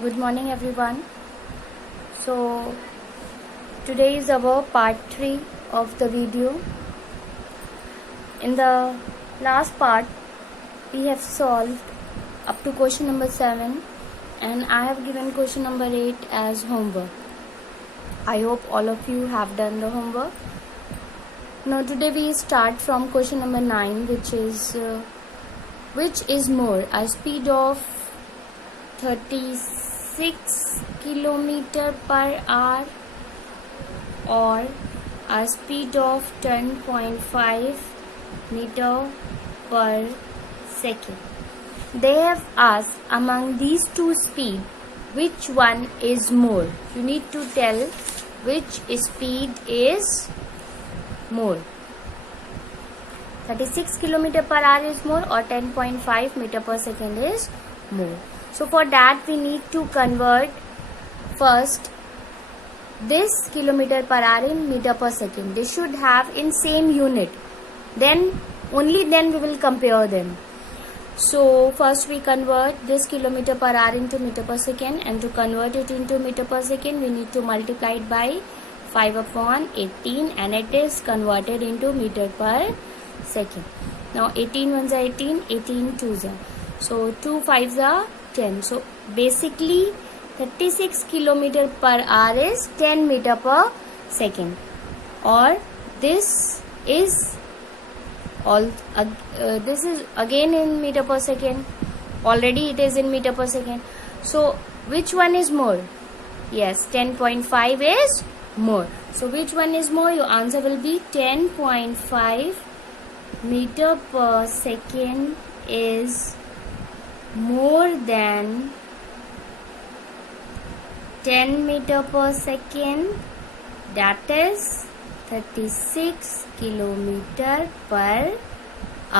Good morning everyone. So today is our part 3 of the video. In the last part we have solved up to question number 7 and I have given question number 8 as homework. I hope all of you have done the homework. Now today we start from question number 9, which is more, a speed of 36 kilometer per hour or a speed of 10.5 meter per second. They have asked among these two speeds which one is more. You need to tell which speed is more. 36 kilometer per hour is more or 10.5 meter per second is more. So for that we need to convert first this kilometer per hour in meter per second. They should have in same unit. Then only then we will compare them. So first we convert this kilometer per hour into meter per second, and to convert it into meter per second we need to multiply it by 5/18 and it is converted into meter per second. Now 18 ones are 18, 18 twos are. So 2 5s are 10. So basically 36 kilometer per hour is 10 meter per second, or this is this is again in meter per second. Already it is in meter per second. So which one is more? Yes, 10.5 is more. So which one is more? Your answer will be 10.5 meter per second is more than 10 meter per second, that is 36 kilometer per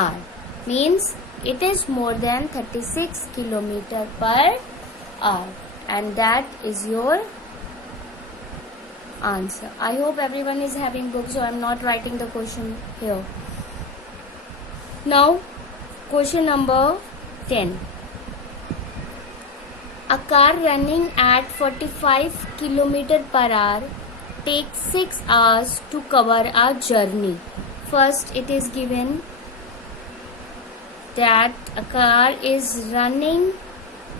hour. Means it is more than 36 kilometer per hour, and that is your answer. I hope everyone is having books, so I am not writing the question here. Now question number 10. A car running at 45 km per hour takes 6 hours to cover a journey. First, it is given that a car is running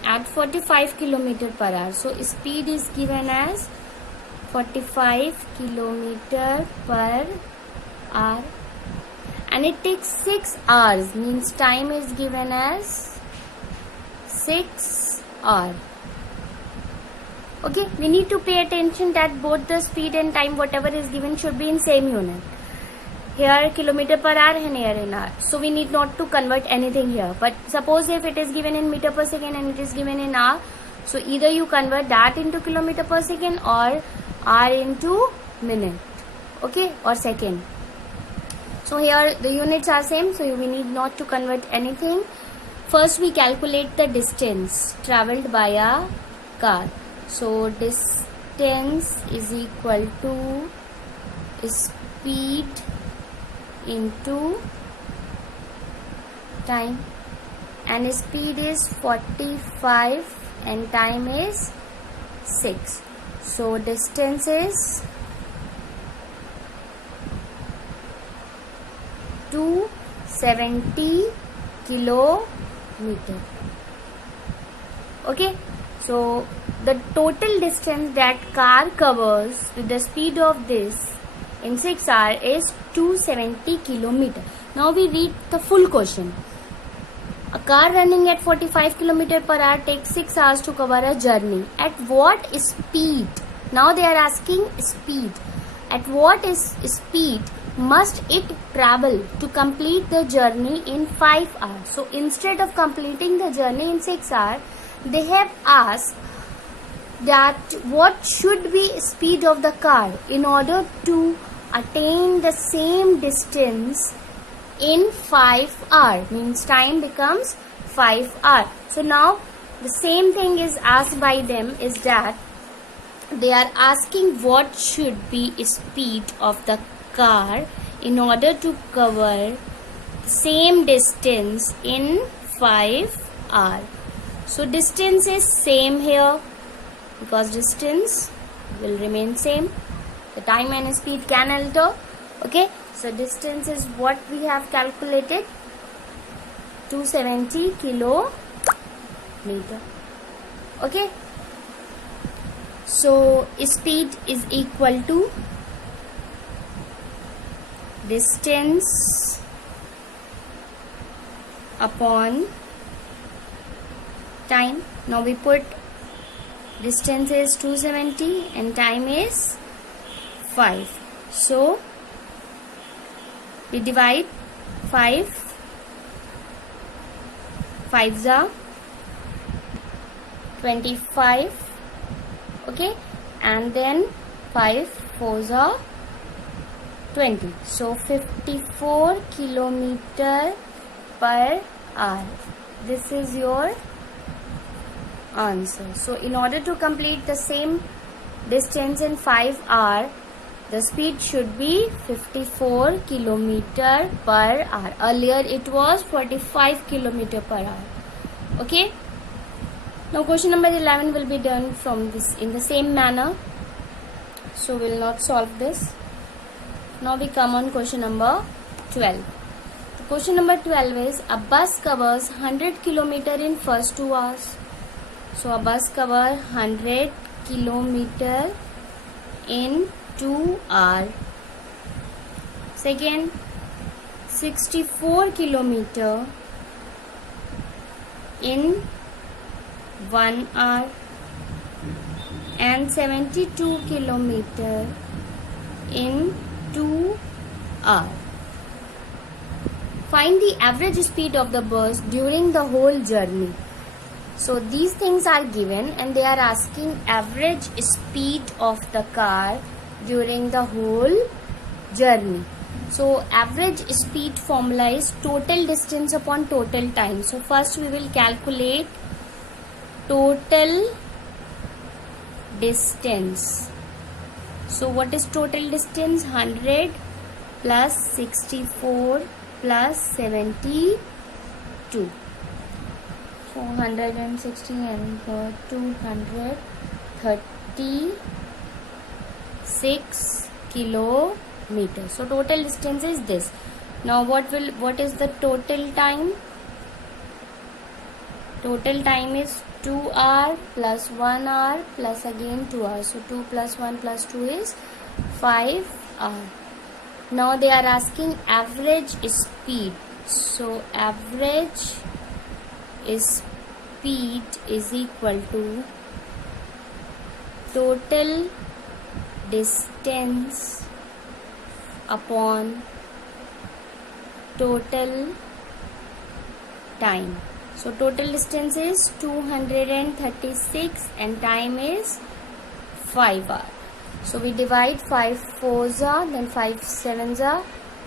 at 45 km per hour. So, speed is given as 45 km per hour and it takes 6 hours, means time is given as 6 hours. Okay, we need to pay attention that both the speed and time whatever is given should be in same unit. Here kilometer per hour and here in hour. So we need not to convert anything here. But suppose if it is given in meter per second and it is given in hour, so either you convert that into kilometer per second or hour into minute, okay, or second. So here the units are same, so we need not to convert anything. First we calculate the distance travelled by a car. So distance is equal to speed into time, and speed is 45 and time is 6. So distance is 270 kilometer. Okay, so the total distance that car covers with the speed of this in 6 hours is 270 kilometer. Now we read the full question. A car running at 45 kilometer per hour takes 6 hours to cover a journey. At what speed? Now they are asking speed. At what speed must it travel to complete the journey in 5 hours? So instead of completing the journey in 6 hours, they have asked that what should be speed of the car in order to attain the same distance in 5 hours, means time becomes 5 hours. So now the same thing is asked by them, is that they are asking what should be speed of the car in order to cover same distance in 5 hours. So distance is same here because distance will remain same. The time and speed can alter. Okay, so distance is what we have calculated, 270 kilometer. Okay, so speed is equal to distance upon time. Now we put distance is 270 and time is 5. So we divide 5 5s are 25. Okay, and then 5 4s are 20. So 54 kilometer per hour. This is your answer. So in order to complete the same distance in 5 hours, the speed should be 54 kilometer per hour. Earlier it was 45 kilometer per hour. Okay. Now question number 11 will be done from this in the same manner. So we will not solve this. Now we come on question number 12. The question number 12 is a bus covers 100 kilometer in first 2 hours. So a bus covers 100 kilometer in 2 hours. Second, 64 kilometer in 1 hour and 72 kilometer in 2 hours. Find the average speed of the bus during the whole journey. So these things are given and they are asking average speed of the car during the whole journey. So average speed formula is total distance upon total time. So first we will calculate total distance. So what is total distance? 100 plus 64 plus 72. 460 and 236 kilometers. So total distance is this. Now what is the total time? Total time is 2 hours plus 1 hour plus again 2 hours. So 2 plus 1 plus 2 is 5 hours. Now they are asking average speed. So average speed is equal to total distance upon total time. So total distance is 236 and time is 5 hours. So we divide 5 4s are, then 5 7s are,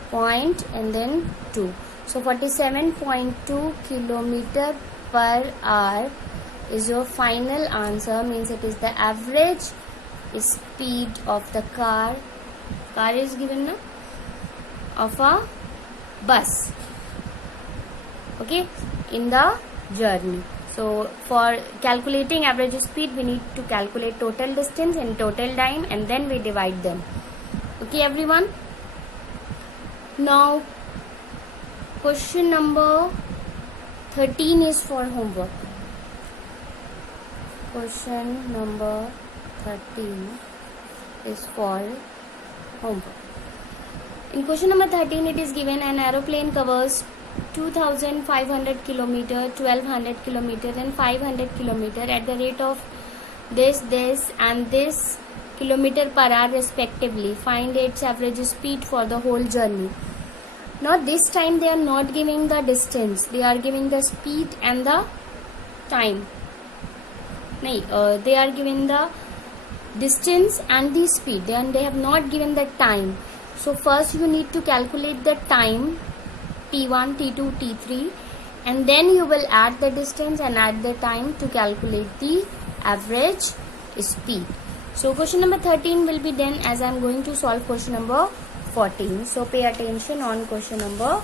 point and then 2. So 47.2 kilometer per hour is your final answer. Means it is the average speed of the car. Car is given na, of a bus. Okay, in the journey. So for calculating average speed, we need to calculate total distance and total time and then we divide them. Okay everyone. Now question number 13 is for homework. Question number 13 is for homework. In question number 13 it is given an aeroplane covers 2500 kilometer, 1200 kilometer and 500 kilometer at the rate of this and this kilometer per hour respectively. Find its average speed for the whole journey. Now this time they are not giving the distance, they are giving the speed and the time. They are giving the distance and the speed and they have not given the time. So first you need to calculate the time T1, T2, T3 and then you will add the distance and add the time to calculate the average speed. So question number 13 will be done as I am going to solve question number 14. So pay attention on question number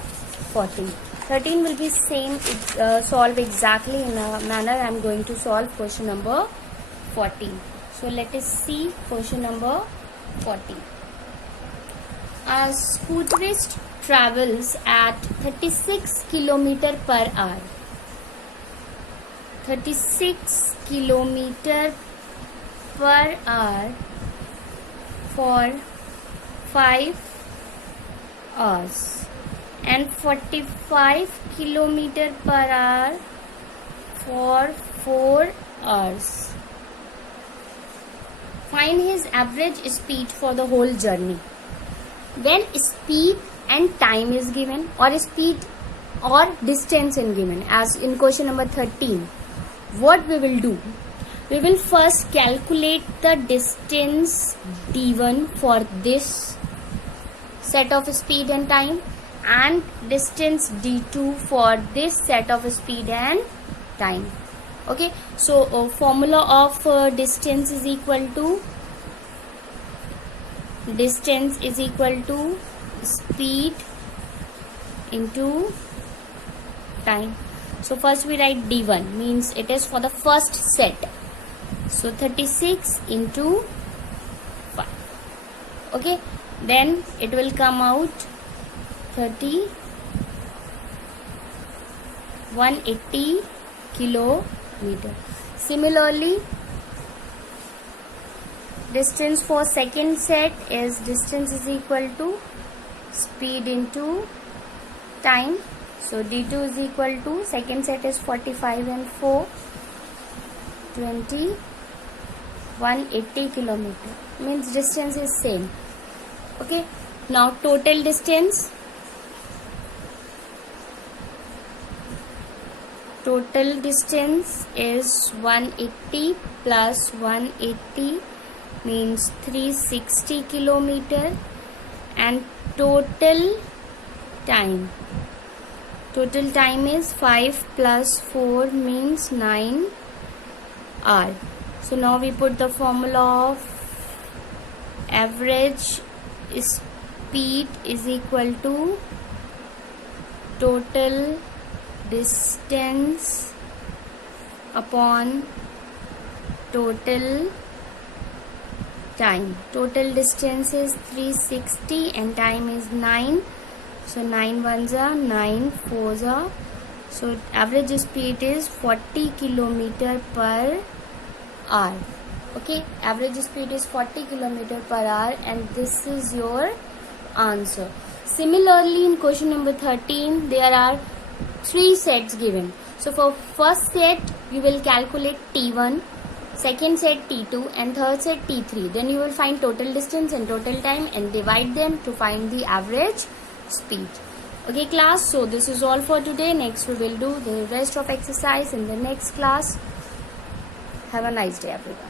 14. 13 will be same, solve exactly in a manner. I am going to solve question number 14. So let us see question number 14. A scooterist travels at 36 km per hour. 36 km per hour for 5 hours and 45 km per hour for 4 hours. Find his average speed for the whole journey. When speed and time is given, or speed or distance is given, as in question number 13, what we will do? We will first calculate the distance d1 for this set of speed and time, and distance d2 for this set of speed and time. Okay, so formula of distance is equal to speed into time. So first we write d1, means it is for the first set. So 36 into 5. Okay, then it will come out 180 kilometer. Similarly, distance for second set is distance is equal to speed into time. So d2 is equal to, second set is 45 and 4, 20, 180 kilometer, means distance is same. Okay, now total distance. Total distance is 180 plus 180 means 360 kilometer, and total time is 5 plus 4 means 9 hours. So now we put the formula of average speed is equal to total distance upon total time. Total distance is 360 and time is 9. So 9 ones are 9 fours are. So average speed is 40 km per hour. Okay, average speed is 40 km per hour, and this is your answer. Similarly, in question number 13, there are 3 sets given. So for first set, you will calculate T1, second set T2, and third set T3. Then you will find total distance and total time and divide them to find the average speed. Okay class, so this is all for today. Next we will do the rest of exercise in the next class. Have a nice day everyone.